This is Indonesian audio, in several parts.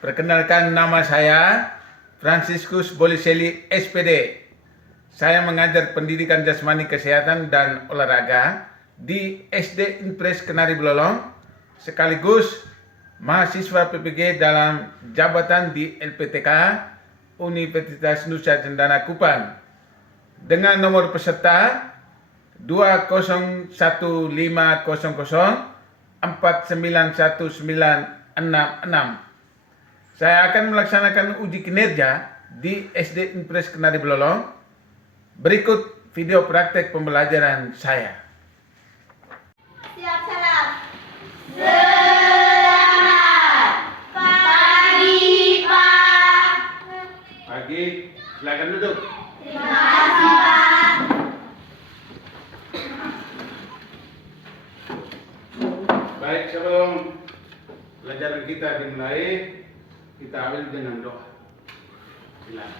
Perkenalkan, nama saya Franciscus Boliseli SPD. Saya mengajar pendidikan jasmani kesehatan dan olahraga di SD Impres Kenari Belolong, sekaligus mahasiswa PPG dalam jabatan di LPTK Universitas Nusa Cendana Kupang. Dengan nomor peserta 2015004919666. Saya akan melaksanakan uji kinerja di SD Impres Kenari Belolong. Berikut video praktek pembelajaran saya. Siap salam. Selamat pagi, Pak. Pagi, silakan duduk. Terima kasih, Pak. Baik, sebelum pelajaran kita dimulai, kita awali dengan doa. Silakan.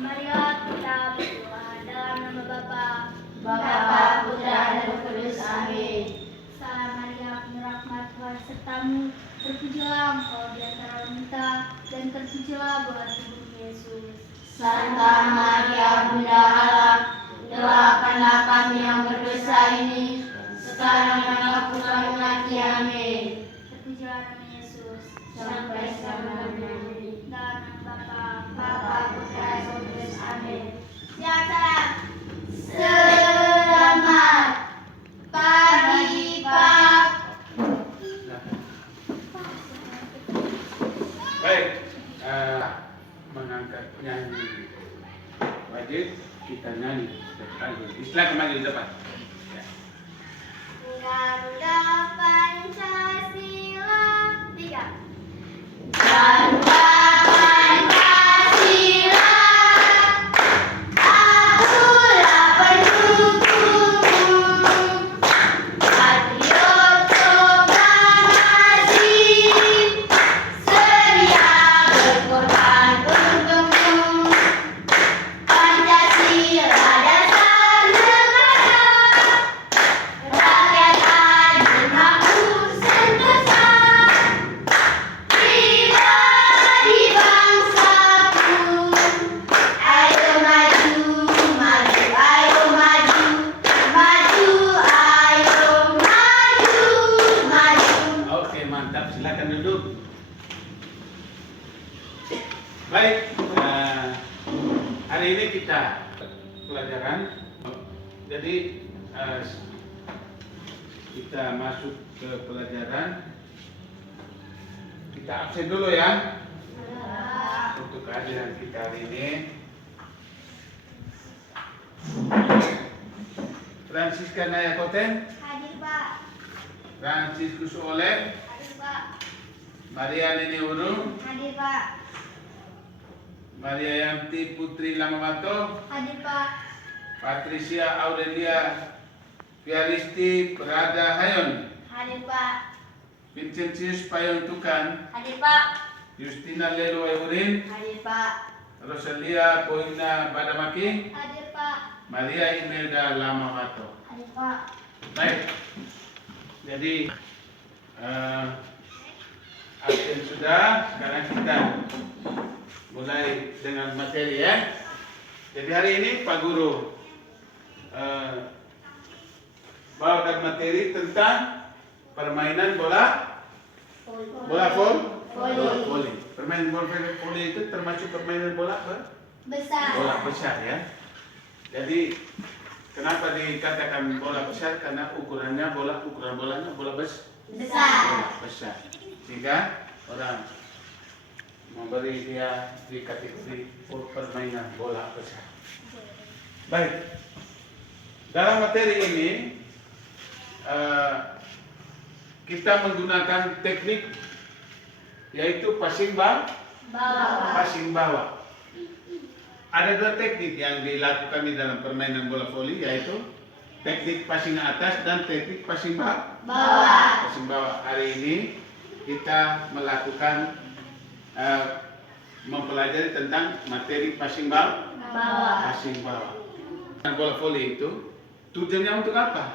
Marilah kita berdoa dalam nama Bapa, Bapa, Putra, dan Roh Kudus. Amin. Salam Maria, penuh rahmat, Tuhan sertamu. Terpujilah engkau di antara wanita, dan terpujilah buah tubuh Yesus. Santa Maria, Bunda Allah, doakanlah kami yang berdosa ini, sekarang dan waktu kami mati. Amin. Terpujilah nama Yesus. Sampai selama-lamanya. Dalam nama Bapa, Bapa, Putra, dan Roh Kudus. Amin. Siap salam. Selamat pagi, Pak. Baik, mengangkat nyanyi wajib, kita nyanyi sekaligus. Istilah kembali di depan. Ya. Garuda Pancasila 3. Garuda Pancasila, akulah pendukungmu, patriot proklamasi, sedia berkorban untukmu. Pancasila dasar negara, rakyat adil makmur sentosa, pribadi bangsaku. Ayo maju, maju, ayo maju, maju, ayo maju, maju. Oke, mantap. Silakan duduk. Baik, hari ini kita pelajaran. Jadi kita masuk ke pelajaran. Kita absen dulu ya untuk kehadiran kita hari ini. Francisca Naya Koten, Hadir, Pak. Franciscus Oleh, Hadir, Pak. Maria Nini Urung, Hadir, Pak. Maria Yanti Putri Lamawato, Hadir, Pak. Patricia Aurelia Fiaristi Prada Hayon, Hadir, Pak. Vincentius Payung Tukan, Hadir, Pak. Justina Lelo Eurin, Hadir, Pak. Rosalia Boina Badamaki, Hadir, Pak. Maria Imelda Lamawato. Hadir, Pak. Baik, jadi absen sudah, sekarang kita mulai dengan materi ya. Jadi hari ini Pak Guru bawakan materi tentang permainan bola voli. Permainan bola voli itu termasuk permainan bola Besar. besar ya. Jadi kenapa dikatakan bola besar? Karena ukuran bolanya bola besar. Sehingga orang memberi dia di kategori permainan bola besar. Baik. Dalam materi ini kita menggunakan teknik yaitu passing bawah. Ada dua teknik yang dilakukan di dalam permainan bola voli, yaitu teknik passing atas dan teknik passing bawah. Passing bawah. Hari ini kita melakukan mempelajari tentang materi passing bawah. Passing bawah. Bola voli itu tujuannya untuk apa?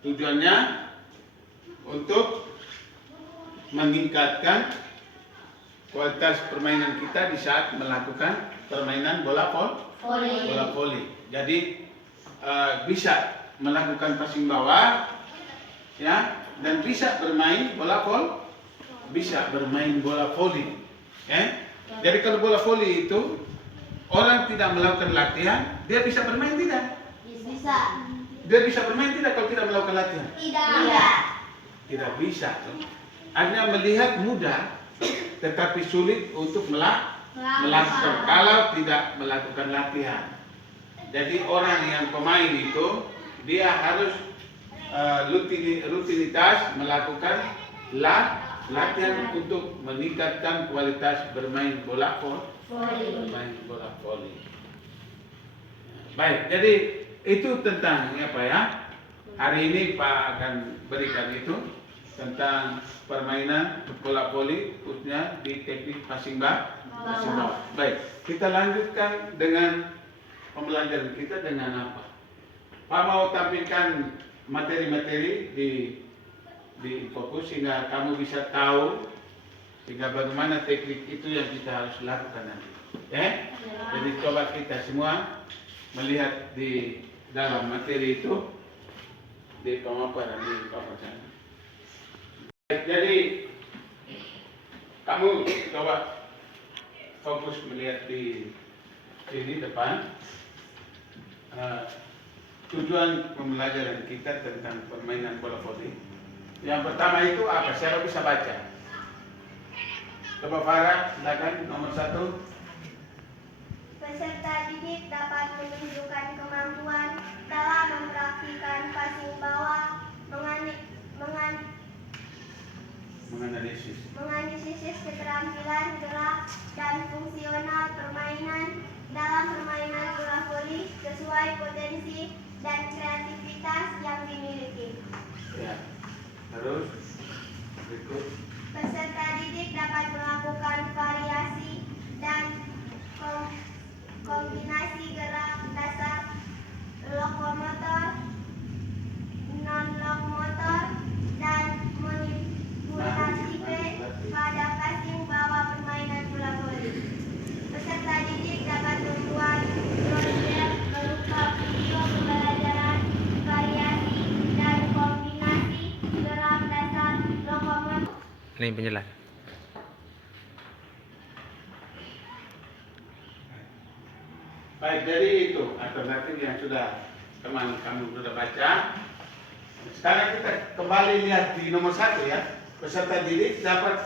Tujuannya untuk meningkatkan kualitas permainan kita di saat melakukan permainan bola voli. Jadi bisa melakukan passing bawah, ya, dan bisa bermain bola voli. Jadi kalau bola voli itu orang tidak melakukan latihan, dia bisa bermain tidak? Bisa. Dia bisa bermain tidak kalau tidak melakukan latihan? Tidak. Tidak bisa. Artinya melihat mudah, tetapi sulit untuk melakukan kalau tidak melakukan latihan. Jadi orang yang pemain itu dia harus rutinitas melakukan latihan untuk meningkatkan kualitas bermain bola voli. Baik, jadi itu tentang apa ya? Hari ini Pak akan berikan itu tentang permainan bola voli khususnya di teknik passing bawah. Baik, kita lanjutkan dengan pembelajaran kita dengan apa? Pak mau tampilkan materi-materi di fokus sehingga kamu bisa tahu sehingga bagaimana teknik itu yang kita harus lakukan nanti. Jadi coba kita semua melihat di dalam materi itu di pemaparan di paparan. Jadi kamu coba fokus melihat di sini depan. Tujuan pembelajaran kita tentang permainan bola voli. Yang pertama itu apa? Siapa bisa baca? Coba Farah, silakan nomor 1. Peserta didik dapat menunjukkan kemampuan dalam mempraktikkan passing bawah, menganalisis keterampilan gerak dan fungsional permainan dalam permainan bola voli sesuai potensi dan kreativitas yang dimiliki. Ya. Terus berikut. Peserta didik dapat melakukan variasi dan kombinasi gerak dasar lokomotor, non-lokomotor, dan manipulatif pada passing bawah permainan bola voli. Peserta didik dapat membuat proyek berupa video pembelajaran variasi dan kombinasi gerak dasar lokomotor. Ini penjelas. Baik, dari itu alternatif yang sudah kamu sudah baca. Sekarang kita kembali lihat di nomor 1 ya. Peserta didik dapat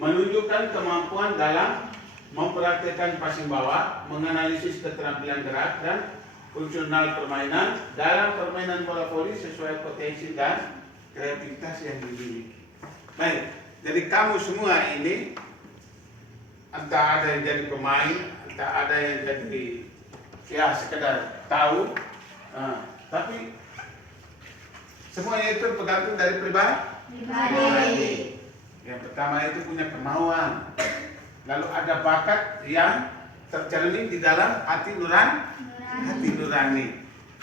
menunjukkan kemampuan dalam mempraktikkan passing bawah, menganalisis keterampilan gerak dan fungsional permainan dalam permainan bola voli sesuai potensi dan kreativitas yang dimiliki. Baik, jadi kamu semua ini entah ada yang jadi pemain, entah ada yang jadi ya sekedar tahu, tapi semuanya itu tergantung dari pribadi. Yang pertama itu punya kemauan, lalu ada bakat yang tercermin di dalam hati nurani,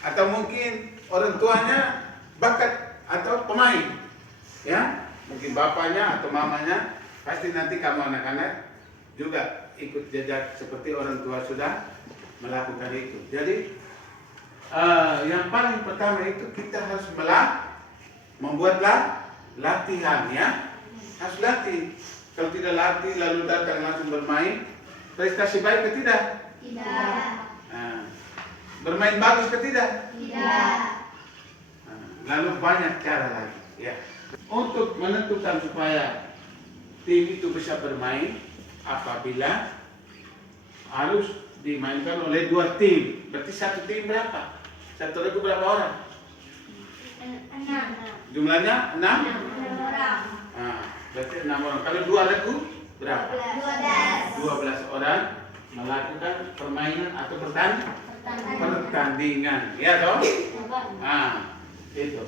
atau mungkin orang tuanya bakat atau pemain, ya mungkin bapaknya atau mamanya. Pasti nanti kamu anak-anak juga ikut jejak seperti orang tua sudah melakukan itu. Jadi yang paling pertama itu kita harus membuatlah latihan ya. Harus latih. Kalau tidak latih lalu datang langsung bermain, prestasi baik ke tidak? Tidak. Bermain bagus ke tidak? Tidak. Lalu banyak cara lagi ya. Untuk menentukan supaya tim itu bisa bermain, apabila harus dimainkan oleh 2 tim. Berarti satu tim berapa? Satu regu berapa orang? 6. Jumlahnya 6? 6 orang. Berarti 6 orang. Kalau 2 regu berapa? 12 orang melakukan permainan atau pertandingan. Ya toh? Itu.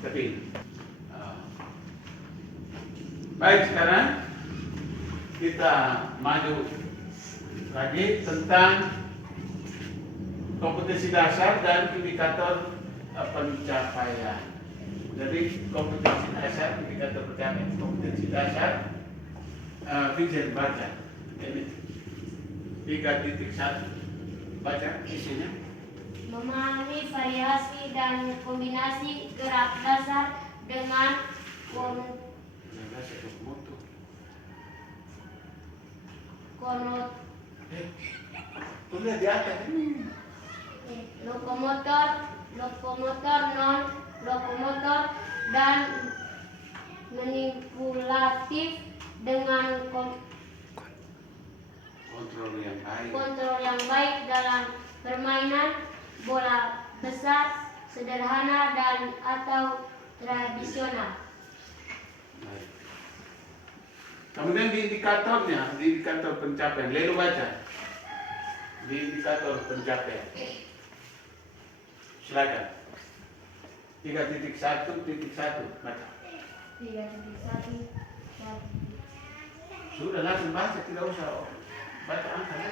Tapi baik, sekarang kita maju lagi tentang kompetensi dasar dan indikator pencapaian. Jadi kompetensi dasar indikator pencapaian kompetensi dasar Vincent baca ini 3.1 baca isinya. Memahami variasi dan kombinasi gerak dasar dengan konot Tulis di atas ini. lokomotor, non lokomotor dan manipulatif dengan kontrol yang baik dalam permainan bola besar, sederhana dan atau tradisional. Baik. Kemudian di indikatornya, di indikator pencapaian, Lelo baca. Di indikator pencapaian. Silakan. 3.1.1 baca. 3.1 Sudah langsung baca, tidak usah baca angka ya.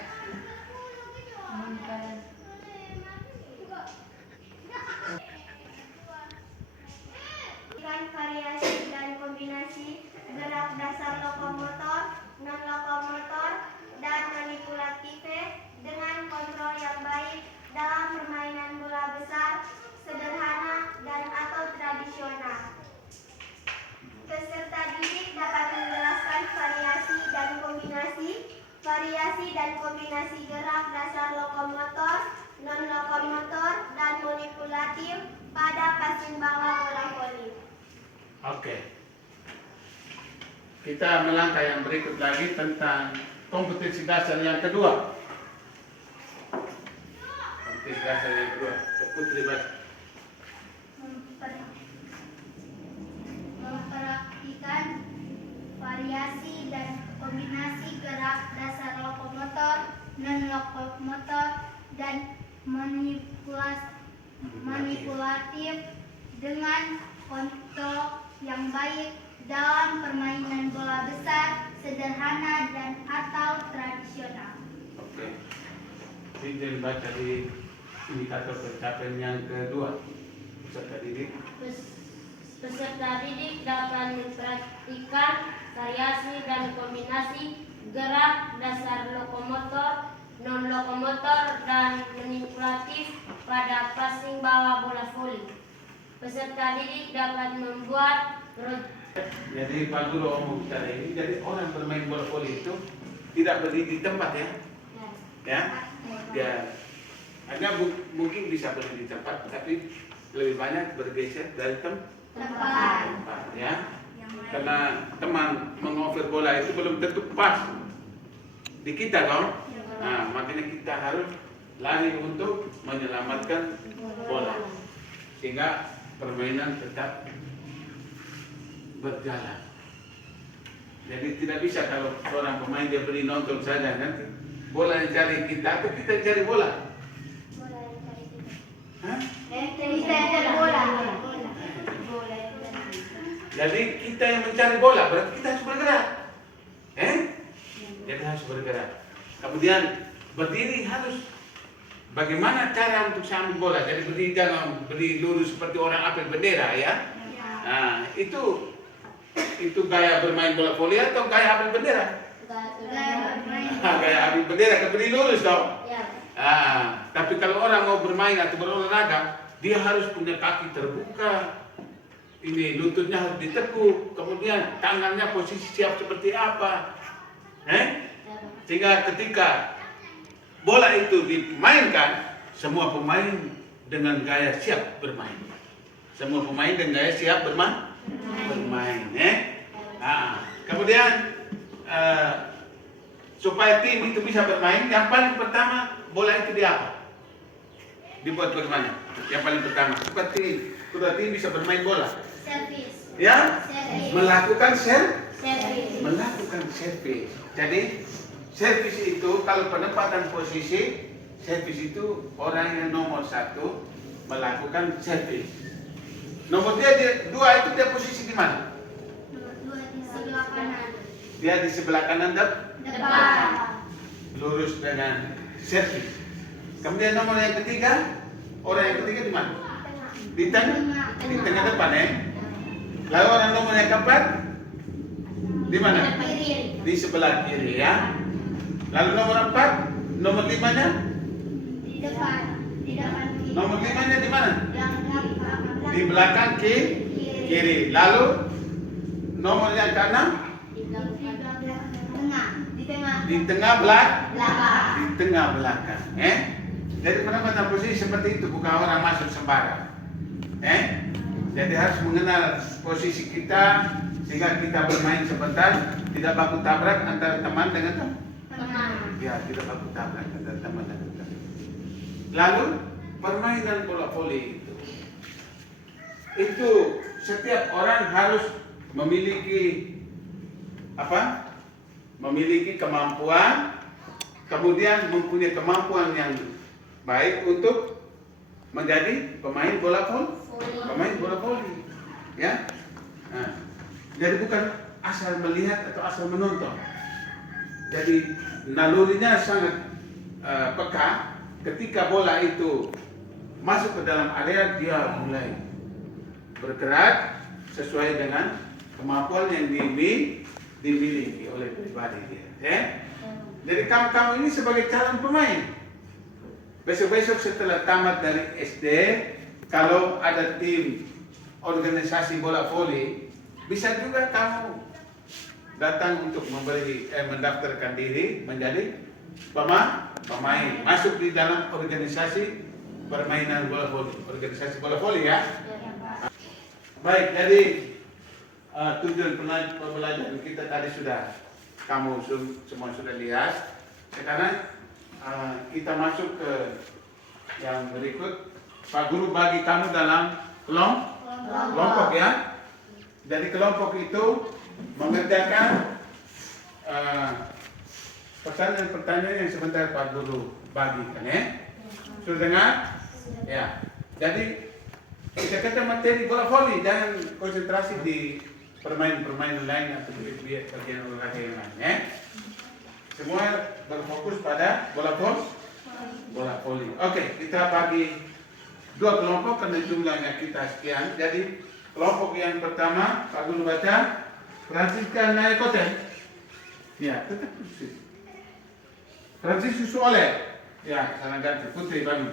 Variasi dan kombinasi gerak dasar lokomotor, non lokomotor dan manipulatif dengan kontrol yang baik dalam permainan bola besar, sederhana dan atau tradisional. Peserta didik dapat menjelaskan variasi dan kombinasi gerak dasar lokomotor, non lokomotor dan manipulatif pada passing bawah bola voli. Oke. Kita melangkah yang berikut lagi tentang kompetensi dasar yang kedua. Kompetensi dasar yang kedua. Putri baca. Mempraktikkan variasi dan kombinasi gerak dasar lokomotor, non lokomotor dan manipulatif dengan kontrol yang baik dalam permainan bola besar, sederhana dan atau tradisional. Oke. Izin baca di indikator pencapaian yang kedua. Peserta didik. Peserta didik dapat mempraktikkan variasi dan kombinasi gerak dasar lokomotor, non lokomotor dan manipulatif pada passing bawah bola voli. Peserta didik dapat membuat Jadi Pak Guru omong bicara ini, jadi orang bermain bola voli itu tidak berdiri di tempat ya, ya, hanya mungkin bisa berdiri di tempat, tapi lebih banyak bergeser dari tempat, ya, karena teman mengover bola itu belum tentu pas di kita dong, nah makanya kita harus lari untuk menyelamatkan bola, sehingga permainan tetap berjalan. Jadi tidak bisa kalau seorang pemain dia beri nonton saja, nanti bola yang cari kita atau kita yang cari bola. Hah? Kita yang cari bola. Jadi kita yang mencari bola, berarti kita harus bergerak. Jadi harus bergerak. Kemudian berdiri harus bagaimana cara untuk sambil bola. Jadi berdiri jangan berdiri lurus seperti orang apel bendera ya. Nah, itu gaya bermain bola voli atau gaya ambil bendera? Gaya ambil bendera, berdiri lurus dong. Tapi kalau orang mau bermain atau berolahraga, dia harus punya kaki terbuka, ini lututnya harus ditekuk, kemudian tangannya posisi siap seperti apa, sehingga ketika bola itu dimainkan, semua pemain dengan gaya siap bermain. Semua pemain dengan gaya siap bermain. Kemudian supaya tim itu bisa bermain, yang paling pertama bola itu diapa? Dibuat bagaimana? Yang paling pertama, supaya tim bisa bermain bola. Servis. Ya, Servis. melakukan Servis. melakukan servis. Jadi servis itu kalau penempatan posisi, servis itu orang yang nomor 1 melakukan servis. Nomor dua itu dia posisi di mana? Nomor 2 di sebelah kanan. Dia di sebelah kanan Depan. lurus dengan servis. Kemudian nomor yang ketiga, orang yang ketiga di mana? Di tengah depan Lalu orang nomor yang keempat di mana? Kiri. Di sebelah kiri ya. Lalu nomor 4, nomor 5-nya? Di depan. Di depan kiri. Nomor 5-nya di mana? Belakang. Di belakang kiri. Lalu nomor yang ke-6 Tengah. Di tengah. di tengah belakang. Belakang. Di tengah belakang. Jadi penempatan posisi seperti itu bukan orang masuk sembarang. Jadi harus mengenal posisi kita sehingga kita bermain sebentar tidak baku tabrak antara teman dengan teman. Tengah. Ya, tidak baku tabrak antara teman dengan teman. Lalu permainan bola voli itu setiap orang harus memiliki apa? Memiliki kemampuan, kemudian mempunyai kemampuan yang baik untuk menjadi pemain bola voli, ya. Nah, jadi bukan asal melihat atau asal menonton. Jadi nalurinya sangat peka. Ketika bola itu masuk ke dalam area, dia mulai bergerak sesuai dengan kemampuan yang dimiliki oleh pribadi dia. Jadi kamu ini sebagai calon pemain. Besok-besok setelah tamat dari SD, kalau ada tim organisasi bola voli, bisa juga kamu datang untuk mendaftarkan diri menjadi pemain, masuk di dalam organisasi permainan bola voli, organisasi bola voli ya. Baik, jadi tujuan pembelajaran kita tadi sudah kamu semua sudah lihat. Sekarang kita masuk ke yang berikut. Pak Guru bagi kamu dalam kelompok ya. Jadi kelompok itu mengerjakan pertanyaan-pertanyaan yang sebentar Pak Guru bagikan ya. Sudah dengar? Ya. Jadi kita kata materi bola voli, jangan konsentrasi di permainan lain atau bagian olahraga yang lain ya. Semua berfokus pada bola voli. Oke, kita bagi dua kelompok karena jumlahnya kita sekian. Jadi kelompok yang pertama, Pak Guru baca, Francisca Naikoten. Ya, tetap Francis. Francis Susuole. Ya, sana ganti Putri Bami.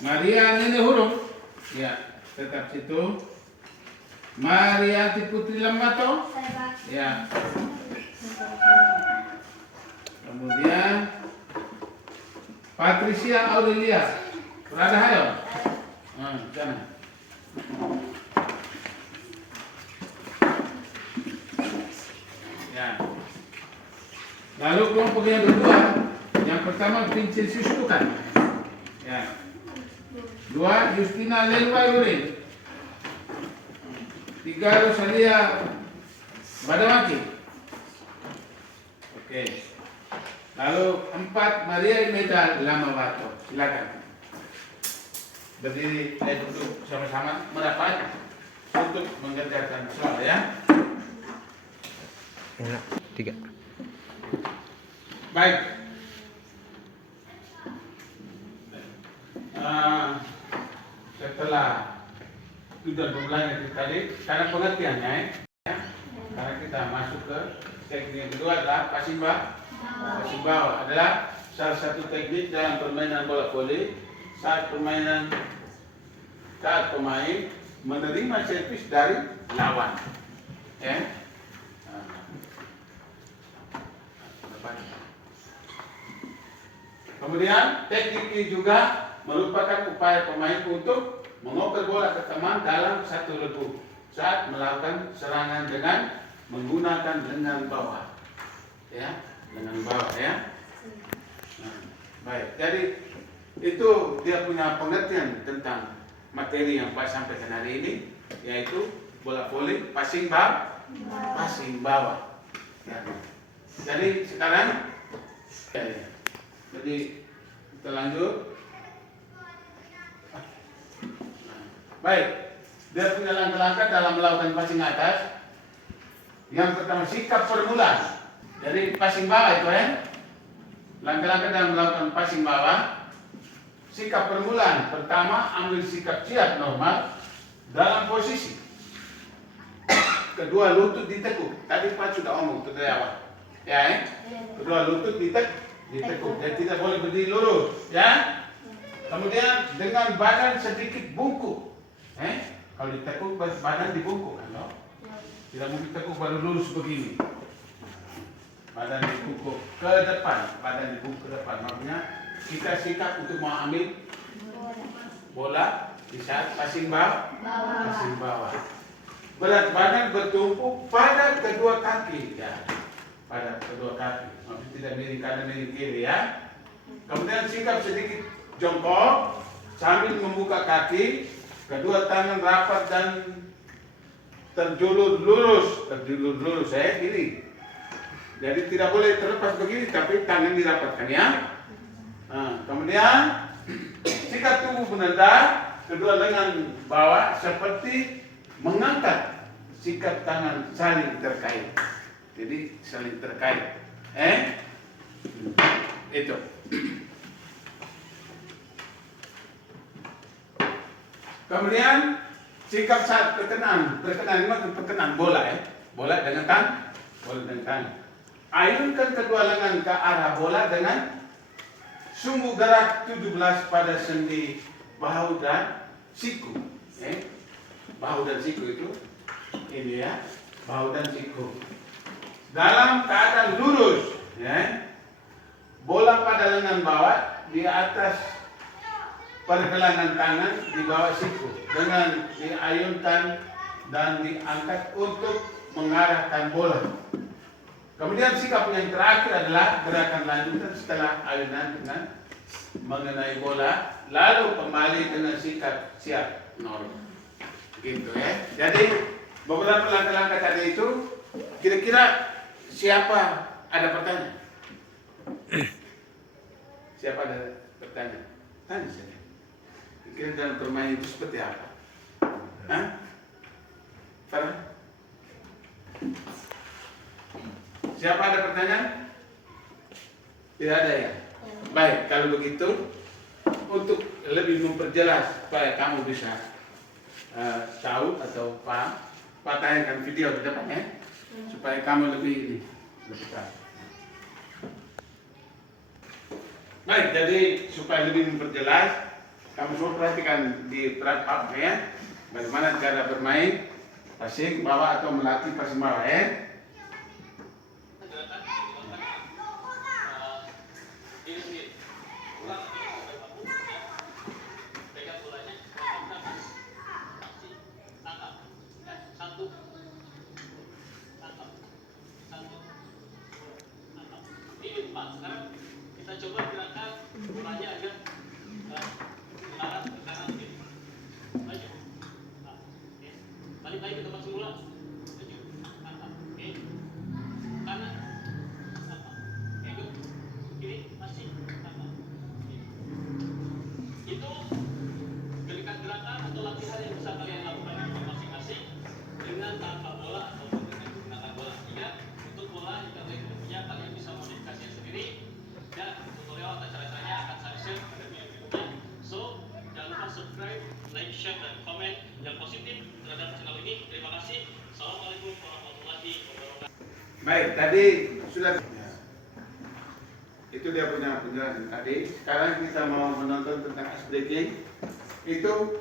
Maria Nene Huruf. Ya, tetap situ. Mariati Putri Lembato. Ya. Kemudian Patricia Aurelia. Berada hayo. Sana. Ya. Lalu kelompok yang kedua, yang pertama Vincent Susukan. Ya. Dua Justina Lelwa Yurin. Tiga Rosalia Badamaki. Oke. Lalu empat Maria Imeda Lamawato. Silakan. Berdiri duduk sama-sama merapat untuk mengerjakan soal ya. Enak. 3. Baik. Setelah tujuan pembelajaran kita tadi, karena pengertiannya ya, karena kita masuk ke teknik yang kedua adalah pasimba. Pasimba adalah salah satu teknik dalam permainan bola voli saat pemain menerima servis dari lawan. Ya. Kemudian teknik ini juga merupakan upaya pemain untuk mengoper bola ke teman dalam satu rebut saat melakukan serangan dengan menggunakan lengan bawah. Ya, lengan bawah ya. Nah, baik. Jadi itu dia punya pengertian tentang materi yang Pak sampaikan hari ini, yaitu bola voli passing bawah. Ya. Jadi sekarang jadi kita lanjut. Baik, dia punya langkah-langkah dalam melakukan passing atas. Yang pertama sikap permulaan. Jadi passing bawah itu ya. Langkah-langkah dalam melakukan passing bawah. sikap permulaan. Pertama, ambil sikap siap normal dalam posisi. Kedua, lutut ditekuk. Tadi Pak sudah omong dari awal. Ya, kedua lutut ditekuk. Dan tidak boleh berdiri lurus. Ya. Kemudian dengan badan sedikit bungkuk. Kalau ditekuk badan dibungkuk kan? No? Tidak mungkin tekuk baru lurus begini. Badan dibungkuk ke depan, badan dibungkuk ke depan. Makanya kita sikap untuk mau ambil bola di saat passing bawah. Berat badan bertumpu pada kedua kaki, ya. Pada kedua kaki. Maksudnya tidak miring kanan miring kiri, ya. Kemudian sikap sedikit jongkok sambil membuka kaki, kedua tangan rapat dan terjulur lurus, gini. Jadi tidak boleh terlepas begini, tapi tangan dirapatkan, ya. Nah, kemudian sikap tubuh menendang, kedua lengan bawah seperti mengangkat, sikap tangan saling terkait. Jadi saling terkait. Itu. Kemudian sikap saat perkenaan bola, bola dengan tangan. Ayunkan kedua lengan ke arah bola dengan sumbu gerak 17 pada sendi bahu dan siku. Bahu dan siku itu ini, ya, bahu dan siku. Dalam keadaan lurus, ya. Bola pada lengan bawah di atas pergelangan tangan di bawah siku dengan diayunkan dan diangkat untuk mengarahkan bola. Kemudian sikap yang terakhir adalah gerakan lanjutan setelah ayunan dengan mengenai bola, lalu kembali dengan sikap siap normal. Gitu, ya. Jadi beberapa langkah-langkah tadi itu, kira-kira siapa ada pertanyaan? Siapa ada pertanyaan? Tanya saja. Kira dalam permainan itu seperti apa? Farah? Siapa ada pertanyaan? Tidak ada, ya? Baik, kalau begitu untuk lebih memperjelas supaya kamu bisa tahu atau paham, tayangkan video di depan, ya, supaya kamu lebih tahu. Baik, jadi supaya lebih memperjelas, kamu semua perhatikan di perangkat, ya, bagaimana cara bermain passing bawah atau melatih passing bawah, ya. Sekarang kita coba gerakan bolanya agak mengarah ke kanan kiri. Maju. Balik lagi ke tempat semula. Maju. Oke. Kanan. Oke. Kiri masih. Itu gerakan atau latihan yang bisa kalian lakukan di rumah masing-masing dengan tanpa bola atau dengan menggunakan bola. Ingat, untuk bola jika kalian punya, kalian bisa modifikasinya sendiri. Dan tutorial atau cara-caranya akan saya share pada video berikutnya. So, jangan lupa subscribe, like, share, dan komen yang positif terhadap channel ini. Terima kasih. Assalamualaikum warahmatullahi wabarakatuh. Baik, tadi sudah. Itu dia punya penjelasan tadi. Sekarang kita mau menonton tentang ice breaking. Itu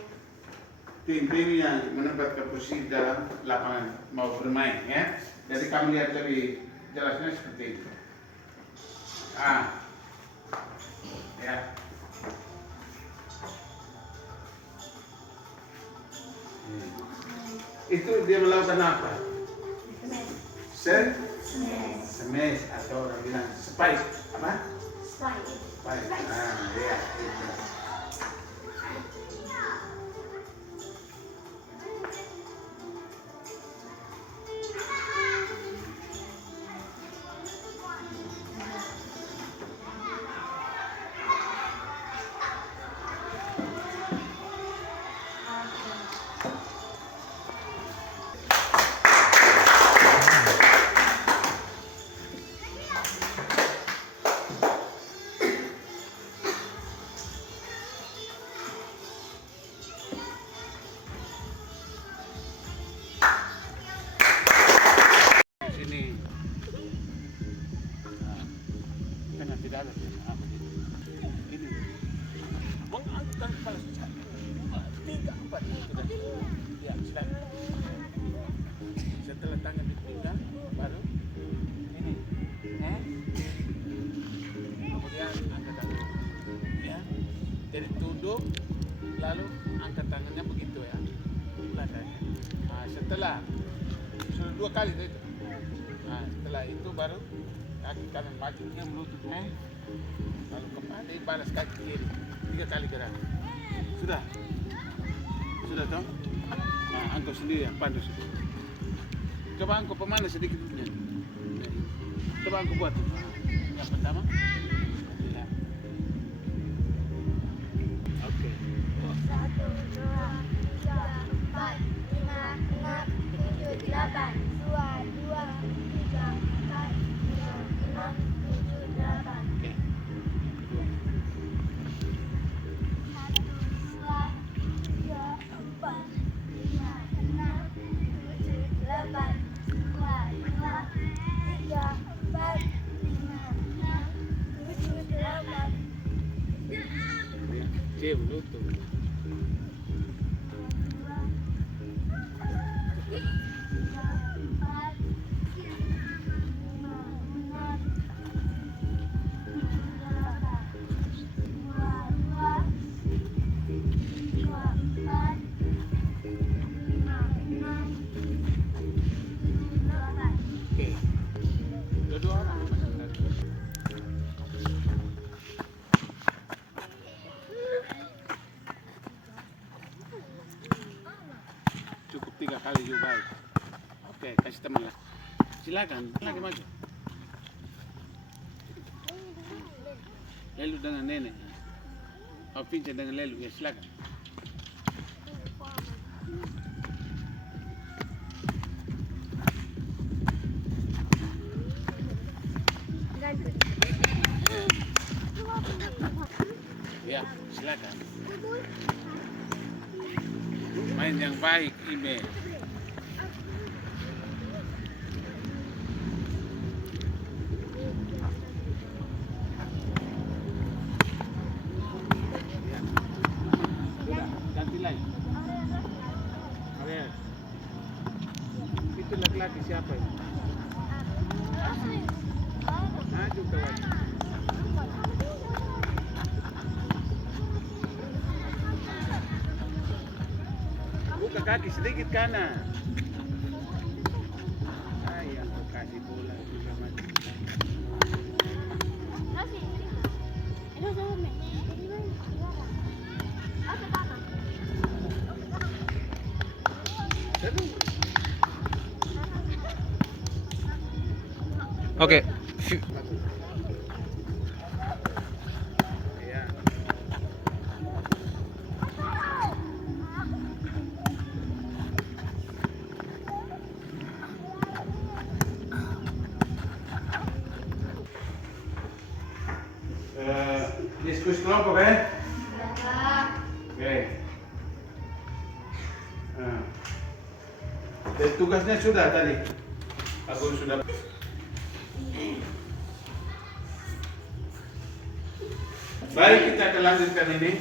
tim-tim yang menempatkan posisi dalam lapangan mau bermain, ya. Jadi kamu lihat lebih jelasnya seperti itu. Ya. Itu dia melakukan apa? Smash atau orang bilang spike. Apa? Spike. Ya. Itu. tidak ada. Ini. Mengangkat kepala 3, 4. Sudah. Ya, silakan. Setelah tangan dipindah, baru ini. Kemudian angkat tangan. Ya. Jadi tunduk, lalu angkat tangannya begitu ya. Belakangnya. Nah, setelah sudah 2 kali itu. Nah, setelah itu baru kaki kanan majunya melutut lalu kembali balas kaki kiri 3 kali gerak. Sudah toh? Nah, angkau sendiri yang pandu situ. Coba angkau pemanas sedikit punya. Coba angkau buat. Nah, yang pertama. Ya. Oke. 1, 2, 3, 4, 5, 6, 7, 8. 2, 2, 3, 4, 5, 6, 7, 8. Oke. 2. Cek lutut. Oke. Dua orang. Cukup 3 kali juga baik. Oke, kasih teman lah. Silakan, lagi maju. Lelu dengan nenek. Oh, pinca dengan Lelu, ya silakan. Ya, silakan. Main yang baik, Ime. Ya. Sudah, ganti lagi. Oke. Itu laki-laki siapa ini? Maju kawan. Buka kaki sedikit kanan. Ayah, kasih bola juga maju. Terus. Oke. Ya. Diskusi kelompok ya? Oke. Dan tugasnya sudah tadi. Aku sudah. Baik, kita akan lanjutkan ini.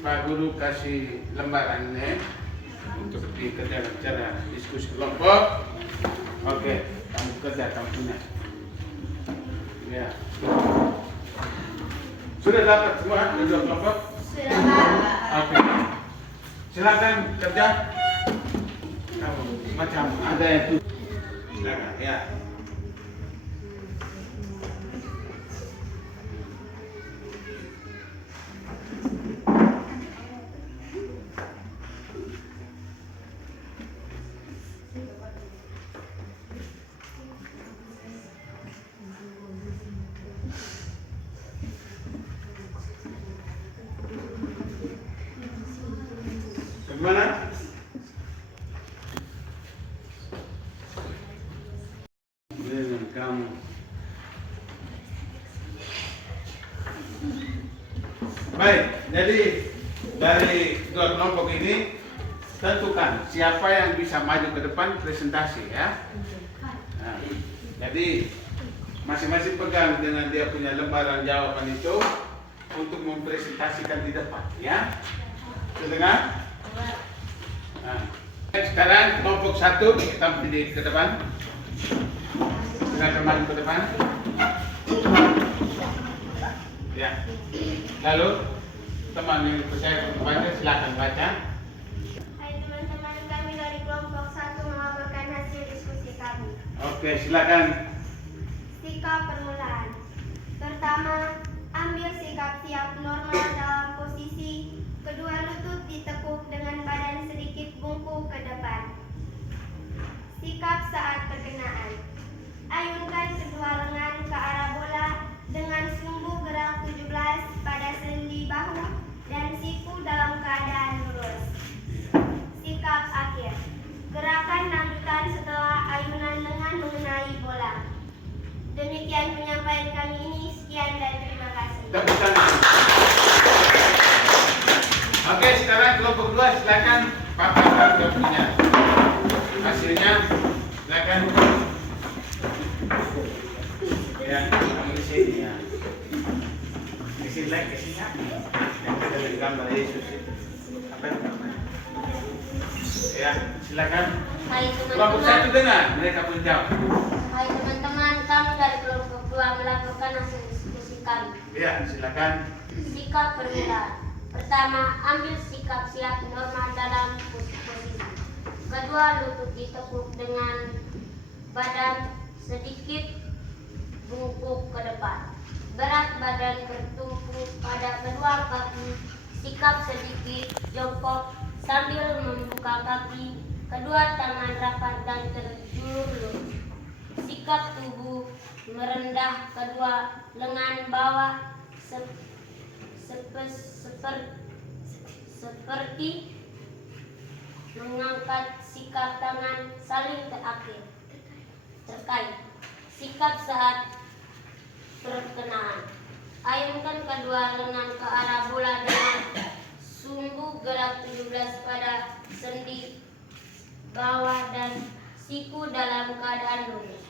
Pak Guru kasih lembarannya untuk dikerjakan cara diskusi kelompok. Oke, kamu kerja, kamu punya. Ya. Sudah dapat semua dua kelompok? Sudah. Oke. Silakan kerja. Kamu macam ada yang tuh. Silakan ya. Bagaimana? Dengan kamu. Baik, jadi dari dua kelompok ini tentukan siapa yang bisa maju ke depan presentasi ya. Nah, jadi masing-masing pegang dengan dia punya lembaran jawaban itu untuk mempresentasikan di depan, ya. Terdengar? Nah, sekarang kelompok 1 kita berdiri ke depan. Silakan maju ke depan. Ya. Lalu teman yang percaya untuk baca silakan baca. Hai teman-teman, kami dari kelompok 1 melaporkan hasil diskusi kami. Oke, silakan. Sikap permulaan. Pertama, ambil sikap siap normal dalam posisi kedua lutut ditekuk dengan badan sedikit bungkuk ke depan. Sikap saat perkenaan. Ayunkan kedua lengan ke arah bola dengan sumbu gerak 17 pada sendi bahu dan siku dalam keadaan lurus. Sikap akhir. Gerakan lanjutan setelah ayunan lengan mengenai bola. Demikian penyampaian kami ini. Sekian dan terima kasih. Tepuk tangan. Oke, sekarang kelompok 2 silakan paparkan dokumennya. Hasilnya silakan. Ya, di sini ya. Di sini lagi ke sini. Yang kita lihat gambar Yesus itu. Apa yang namanya? Ya, silakan. Hai Kelompok teman-teman. 1 dengar, mereka pun jawab. Hai teman-teman, kami dari kelompok 2 melaporkan hasil diskusi kami. Ya, silakan. Sikap permulaan. Pertama, ambil sikap siap normal dalam posisi. Kedua, lutut ditekuk dengan badan sedikit bungkuk ke depan. Berat badan bertumpu pada kedua kaki. Sikap sedikit jongkok sambil membuka kaki. Kedua tangan rapat dan terjulur lurus. Sikap tubuh merendah, kedua lengan bawah seperti mengangkat. Sikap tangan saling terkait. Sikap saat perkenaan. Ayunkan kedua lengan ke arah bola dengan sumbu gerak 17 pada sendi bawah dan siku dalam keadaan lurus.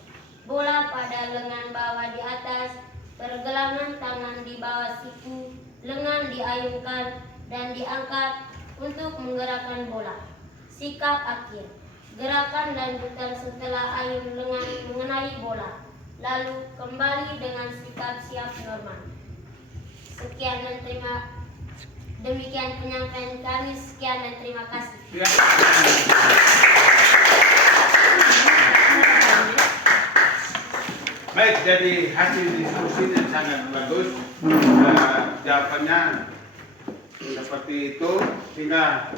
Bola pada lengan bawah di atas, pergelangan tangan di bawah siku, lengan diayunkan dan diangkat untuk menggerakkan bola. Sikap akhir. Gerakan lanjutan setelah ayun lengan mengenai bola. Lalu kembali dengan sikap siap normal. Sekian dan demikian penyampaian kami. Sekian dan terima kasih. Ya. Baik, jadi hasil diskusi yang sangat bagus. Jawabannya seperti itu, sehingga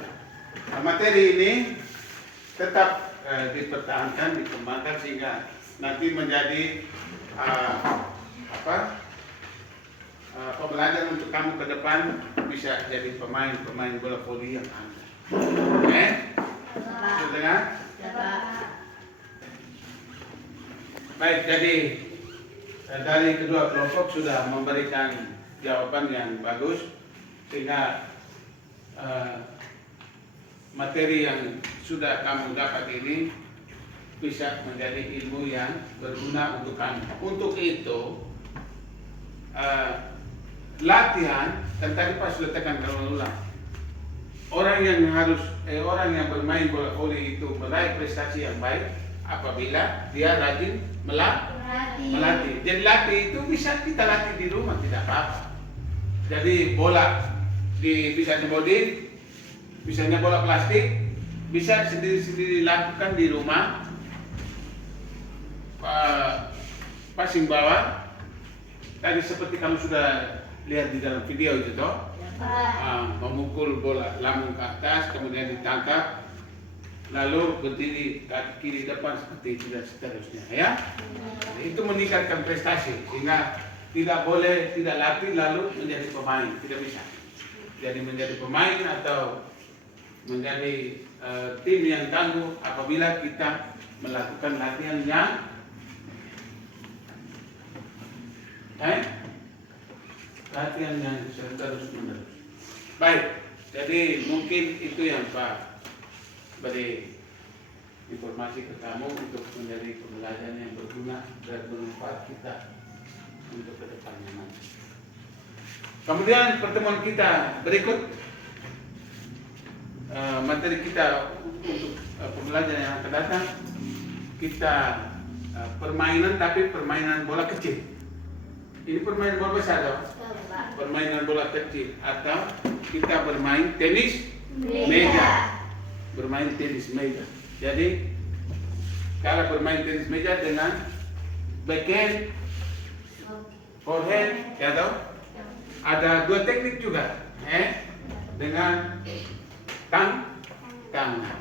materi ini tetap dipertahankan, dikembangkan sehingga nanti menjadi pembelajaran untuk kamu ke depan, bisa jadi pemain bola voli yang handal. Oke? Sudah dengar? Baik, jadi dari kedua kelompok sudah memberikan jawaban yang bagus sehingga materi yang sudah kamu dapat ini bisa menjadi ilmu yang berguna untuk kamu. Untuk itu latihan, dan tadi Pak sudah tekankan ulang, orang yang bermain bola voli itu meraih prestasi yang baik apabila dia rajin melatih. Jadi latih itu bisa kita latih di rumah, tidak apa-apa. Jadi bola bisa dimodif, misalnya bola plastik, bisa sendiri-sendiri lakukan di rumah. Passing bawah, tadi seperti kamu sudah lihat di dalam video itu toh, memukul bola lambung ke atas, kemudian ditangkap, lalu berdiri kaki kiri depan seperti itu dan seterusnya, ya. Itu meningkatkan prestasi, sehingga tidak boleh tidak latih lalu menjadi pemain, tidak bisa. Jadi menjadi pemain atau menjadi tim yang tangguh apabila kita melakukan latihan yang latihan yang terus menerus. Baik, jadi mungkin itu yang Pak beri informasi ke kamu untuk menjadi pembelajaran yang berguna dan bermanfaat kita untuk kedepannya nanti. Kemudian pertemuan kita berikut, materi kita untuk pembelajaran yang akan datang, kita permainan, tapi permainan bola kecil. Ini permainan bola besar dong? Permainan bola kecil, atau kita bermain tenis meja. Bermain tenis meja. Jadi cara bermain tenis meja dengan backhand, forehand, ya toh? Ada dua teknik juga, dengan tangan,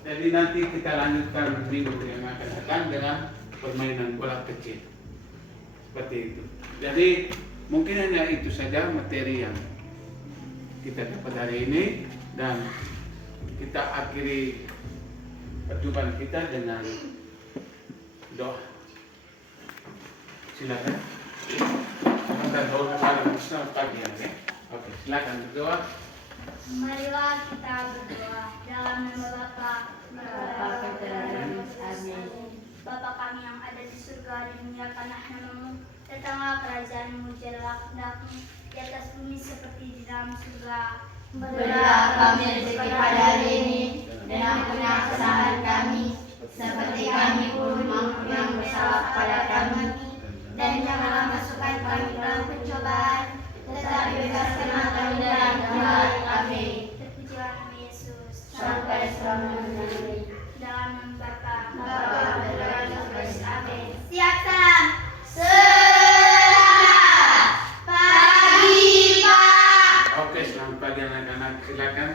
Jadi nanti kita lanjutkan minggu yang akan datang dengan permainan bola kecil, seperti itu. Jadi mungkin hanya itu saja materi yang kita dapat hari ini, dan kita akhiri perjumpaan kita dengan doa. Silakan. Kita doa pada Islam pagi ya. Oke, silakan berdoa. Marilah kita berdoa dalam nama Bapa, Bapa kami yang ada di surga, dimuliakanlah namamu, datanglah kerajaanmu, jadilah kehendakmu di atas bumi seperti di dalam surga. Berilah kami rezeki pada hari ini, dan ampunilah kesalahan kami, seperti kami pun mengampuni yang bersalah kepada kami. Dan janganlah masukkan kami dalam pencobaan, tetapi bebaskanlah kami dari yang jahat. Amin. Terpujilah nama Yesus. Sampai selamanya. Dalam nama Bapa, Berdoa terus. Amin. Siap salam. Oke, selamat pagi anak-anak. Silakan.